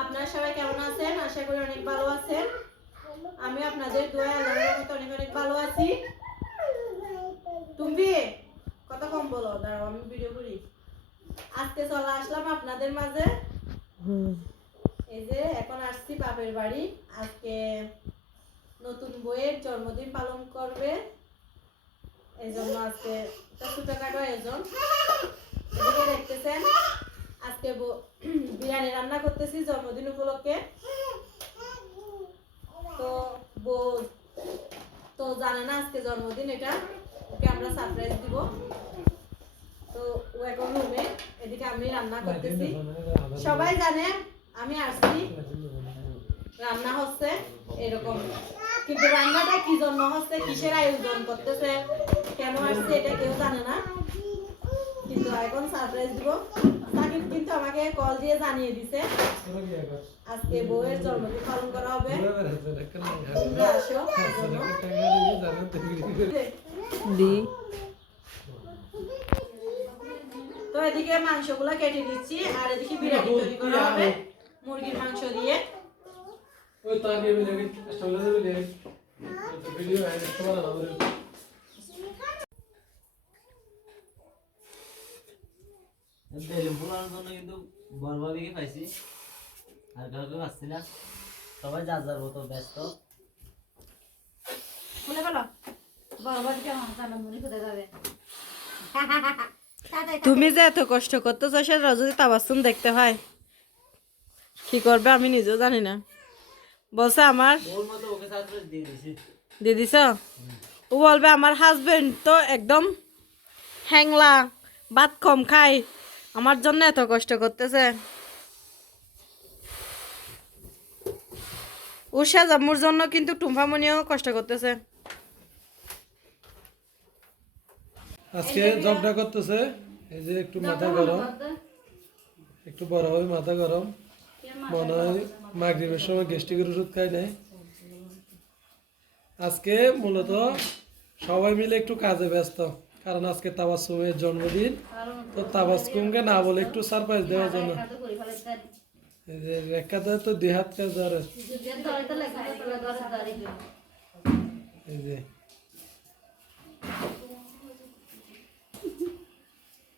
আপনারা সবাই কেমন আছেন? আশা করি অনেক ভালো আছেন। আমি আপনাদের দোয়ায় আল্লাহর রহমতে অনেক অনেক ভালো আছি। তুমি কথা কম বলো, দাঁড়াও আমি ভিডিও করি। আজকে চলে আসলাম আপনাদের মাঝে। এই যে এখন আসছি বাপের বাড়ি। আজকে নতুন বউয়ের জন্মদিন পালন করবে, এই জন্য আজকে ছোটখাটো আয়োজন। এদিকে দেখতেছেন আজকে বিরিয়ানি রান্না করতেছি জন্মদিন উপলক্ষে। তো বউ তো জানে না আজকে জন্মদিন, এটা ওকে আমরা সারপ্রাইজ দিব। তো ও এখন রুমে, এদিকে আমি রান্না করতেছি। সবাই জানে আমি আসছি, রান্না হচ্ছে এরকম, কিন্তু রান্নাটা কি জন্য হচ্ছে, কিসের আয়োজন করতেছে, কেন আসছে এটা কেউ জানে না। কিন্তু এখন সারপ্রাইজ দিব। সাকিব কিন্তু আমাকে কল দিয়ে জানিয়ে দিছে আজকে বউয়ের জন্মদিন পালন করা হবে। তো এদিকে মাংসগুলো কেটে দিচ্ছি, আর এদিকে বিরিয়ানি তৈরি করা হবে মুরগির মাংস দিয়ে। কিন্তু বরবাবিকে পাইছি, আর কাউকে পাচ্ছি না। সবাই যার যার মতো ব্যস্ত। তুমি যে এত কষ্ট করতেছো সেটা যদি তাবাসসুম দেখতে হয় কি করবে আমি নিজেও জানি না। বলছে আমার দিয়ে দিছ, ও বলবে আমার হাজবেন্ড তো একদম হ্যাংলা, ভাত কম খাই, আমার জন্য এত কষ্ট করতেছে। উষা জাম্মুর জন্য কিন্তু টুম্ফামণিও কষ্ট করতেছে। আজকে জবটা করতেছে, এই যে একটু মাথা গরম, একটু বড় হবে মাথা গরম, মনে হয় মাগরিবের সময় গ্যাস্ট্রিকের ওষুধ খাই নাই। আজকে মূলত সবাই মিলে একটু কাজে ব্যস্ত, কারণ আজকে তাবাসসুমের জন্মদিন। তো তাবাসসুমকে না বলে একটু সারপ্রাইজ দেওয়ার জন্য এই যে রেখাতে তো 2 হাত কাজ ধরে, এই যে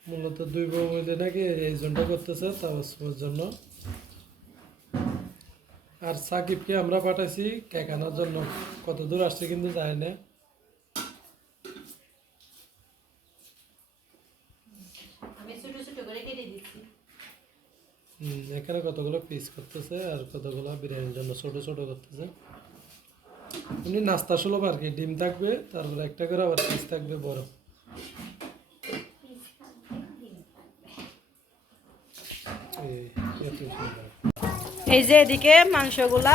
মূলত 2 বউ মিলে নাকি এই জন্যটা করতেছে তাবাসসুমের জন্য। আর সাকিবকে আমরা পাঠাইছি কেক আনার জন্য, কত দূর আসছে কিন্তু জানি না। এখানে কতগুলো পিস করতেছে আর কতগুলো বিরিয়ানির জন্য ছোট ছোট করতেছে। উনি নাস্তা সুলভ আর কি, ডিম থাকবে, তারপরে একটা করে আবার পিস থাকবে বড়। এই যে এদিকে মাংসগুলা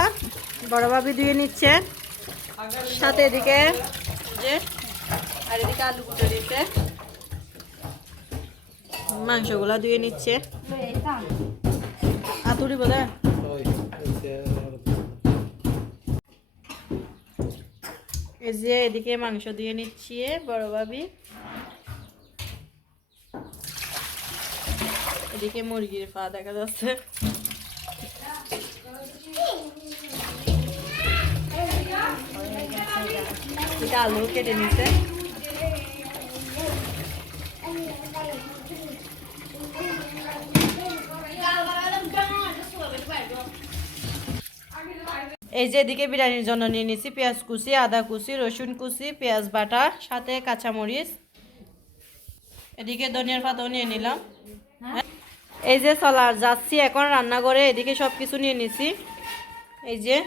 বড় ভাবি ধুয়ে নিচ্ছে, সাথে এদিকে যে আর এদিকে আলু কুটে দিচ্ছে, মাংসগুলা ধুয়ে নিচ্ছে। আতুরি বলে এই যে এদিকে মাংস দিয়ে নিচ্ছি বড় ভাবি, এদিকে মুরগির পা দেখা যাচ্ছে। আলু কেটে নিচ্ছে। এই যে এদিকে বিরিয়ানির জন্য নিয়ে নিছি পেঁয়াজ কুচি, আদা কুচি, রসুন কুচি, পেঁয়াজ বাটা, সাথে কাঁচামরিচ, এদিকে ধনিয়ার পাতাও নিয়ে নিলাম। এই যে চলা যাচ্ছি এখন রান্নাঘরে, এদিকে সব কিছু নিয়ে নিছি। এই যে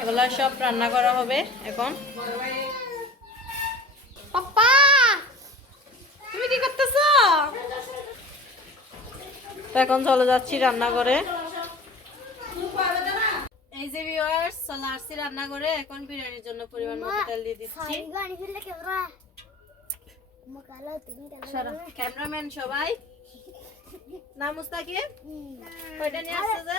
এগুলা সব রান্না করা হবে এখন। পাপা তুমি কি করতেছো? তো এখন চলে যাচ্ছি রান্নাঘরে। এই যে ভিউয়ার্স চলে আসছি রান্নাঘরে, এখন বিরিয়ানির জন্য পরিমাণ মতো তেল দিয়ে দিচ্ছি। ক্যামেরাম্যান সবাই না মুস্তাকিব কয়টা নিয়ে আসছে যে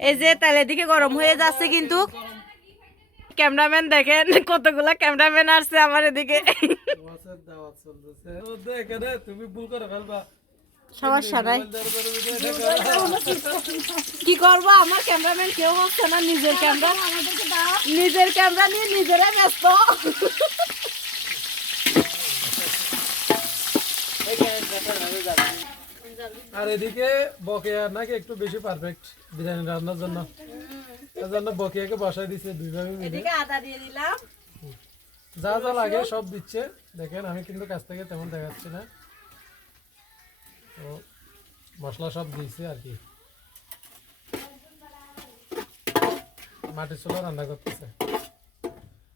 এই যে তেলের দিকে গরম হয়ে যাচ্ছে কিন্তু ক্যামেরাম্যান দেখেন কতগুলা ক্যামেরাম্যান আসছে আমার এদিকে মাছের দাওয়াত চলতেছে ও তো এখানে তুমি ভুল করে ফেলবা সমস্যা নাই কি করব আমার ক্যামেরাম্যান কেউ হচ্ছে না নিজের ক্যামেরা নিয়ে নিজেরাই ব্যস্ত আর এদিকে বকেয়া নাকি একটু বেশি পারফেক্ট বিরিয়ানি রান্নার জন্য তার জন্য বকেয়াকে বসাই দিছে দুইভাবে মিলে এদিকে আদা দিয়ে দিলাম যা যা লাগে সব দিচ্ছে দেখেন আমি কিন্তু কাছ থেকে তেমন দেখাচ্ছি না তো মশলা সব দিয়েছে আর কি মাটির চুলা রান্না করতেছে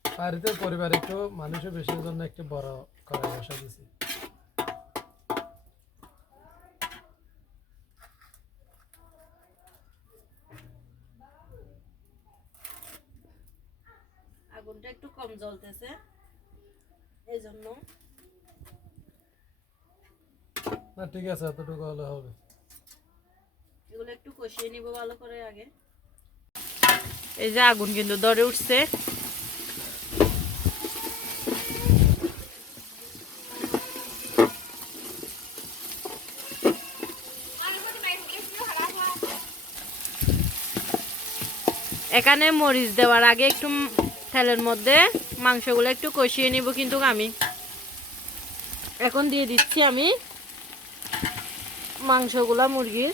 বাড়িতে পরিবার একটু মানুষের বেশির জন্য একটু বড় কড়াই বসা দিয়েছি আগুনটা একটু কম জ্বলতেছে এই জন্য না ঠিক আছে এতটুকু হলে হবে এগুলো একটু কষিয়ে নিব ভালো করে আগে এই যে আগুন কিন্তু ধরে উঠছে এখানে মরিচ দেওয়ার আগে একটু তেলের মধ্যে মাংসগুলো একটু কষিয়ে নিব কিন্তু আমি এখন দিয়ে দিচ্ছি আমি মাংসগুলা মুরগির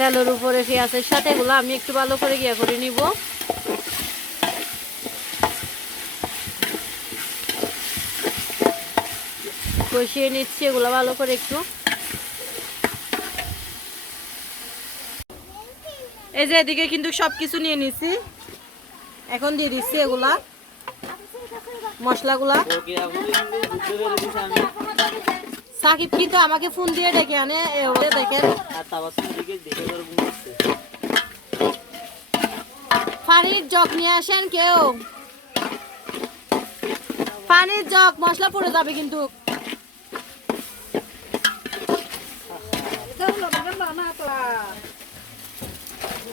তেলের উপরে পেঁয়াজের সাথে এগুলো আমি একটু ভালো করে গিয়া করে নিব কষিয়ে নিচ্ছি এগুলো ভালো করে একটু এই যে এদিকে কিন্তু সবকিছু নিয়ে নিছি এখন দিয়ে দিচ্ছি এগুলা মশলাগুলা সাকিব কিন্তু আমাকে ফোন দিয়ে ডেকে আনে দেখেন পানির জগ নিয়ে আসেন কেউ পানির জগ মশলা পড়ে যাবে কিন্তু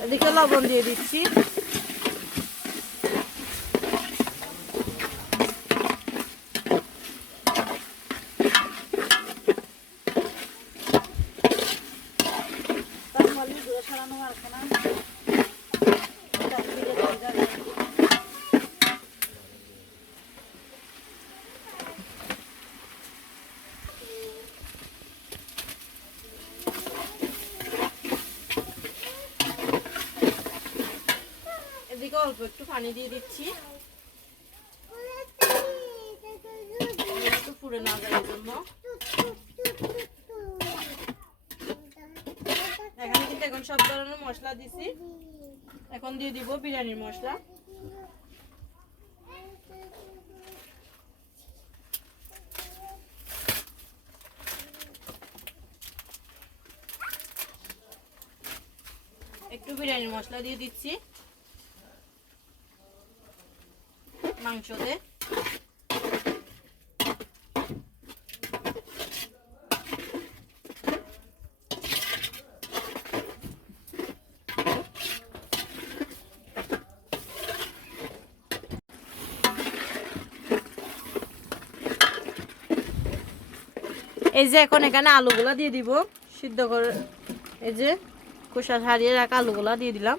এদিকে লবণ দিয়ে দিচ্ছি এদিকে অল্প একটু পানি দিয়ে দিচ্ছি একটু পুড়ে না যায় জন্য এখানে কিন্তু এখন সব ধরনের মশলা দিছি এখন দিয়ে দিব বিরিয়ানির মশলা একটু বিরিয়ানির মশলা দিয়ে দিচ্ছি মাংসতে এই যে এখন এখানে আলুগুলা দিয়ে দিব সিদ্ধ করে এই যে খোসা ছাড়িয়ে রাখা আলুগুলা দিয়ে দিলাম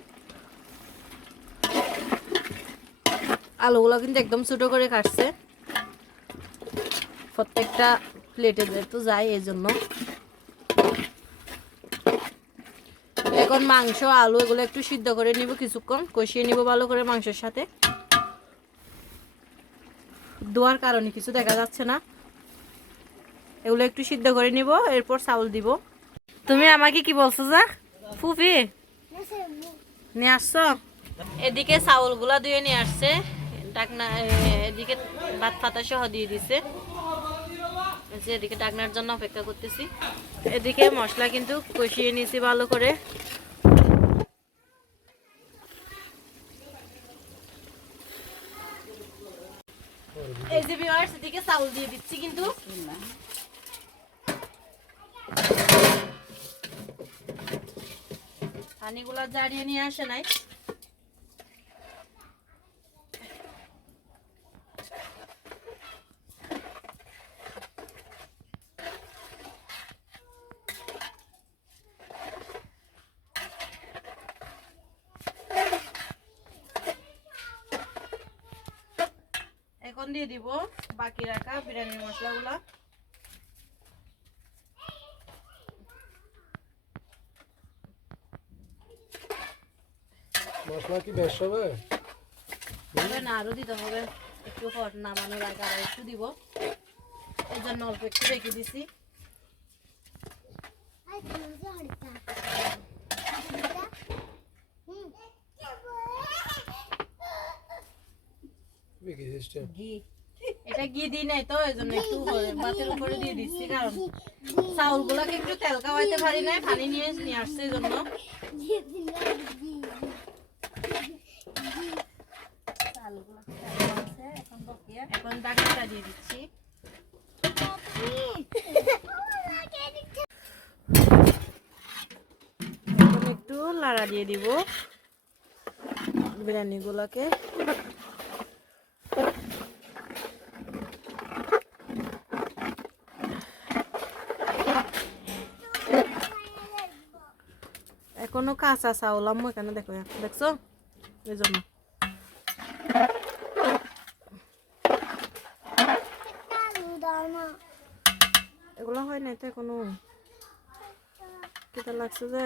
আলুগুলো কিন্তু একদম ছোট করে কাটছে প্রত্যেকটা প্লেটে যেহেতু যায় এই জন্য এখন মাংস আলু এগুলো একটু সিদ্ধ করে নিব কিছুক্ষণ কষিয়ে নিব ভালো করে মাংসের সাথে ধোয়ার কারণে কিছু দেখা যাচ্ছে না এগুলো একটু সিদ্ধ করে নিব এরপর চাউল দিব তুমি আমাকে কি বলছো যা ফুফি নিয়ে আসছো এদিকে চাউলগুলা ধুয়ে নিয়ে আসছে ডাকনা এদিকে ভাত পাতা সহ দিয়ে দিছে যে এদিকে ডাকনার জন্য অপেক্ষা করতেছি। এদিকে মশলা কিন্তু কষিয়ে নিয়েছি ভালো করে। এই যে ভিউয়ার্স এদিকে চাউল দিয়ে দিচ্ছি কিন্তু পানিগুলা জারিয়ে নিয়ে আসে নাই। এখন দিয়ে দিব বাকি রাখা বিরিয়ানির মশলাগুলা। মশলা কি বেশ হবে? না আরো দিতে হবে, একটু পর নামানোর আগে আর একটু দিব, এই জন্য অল্প একটু রেখে দিছি। এটা ঘি দিই নাই তো এই জন্য একটু ভাতের উপরে দিয়ে দিচ্ছি, কারণ চাউল গুলাকে একটু তেল খাওয়াইতে পারি না, পানি নিয়ে আসছে এই জন্য। এখন ডাকনাটা দিয়ে দিচ্ছি। এখন একটু লাড়া দিয়ে দিব বিরিয়ানি গুলাকে। এখনো কাঁচা চাউল আম্মু এখানে দেখো, দেখছো এই জন্য। এগুলো হয় নাই তো এখনো, কেটা লাগছে যে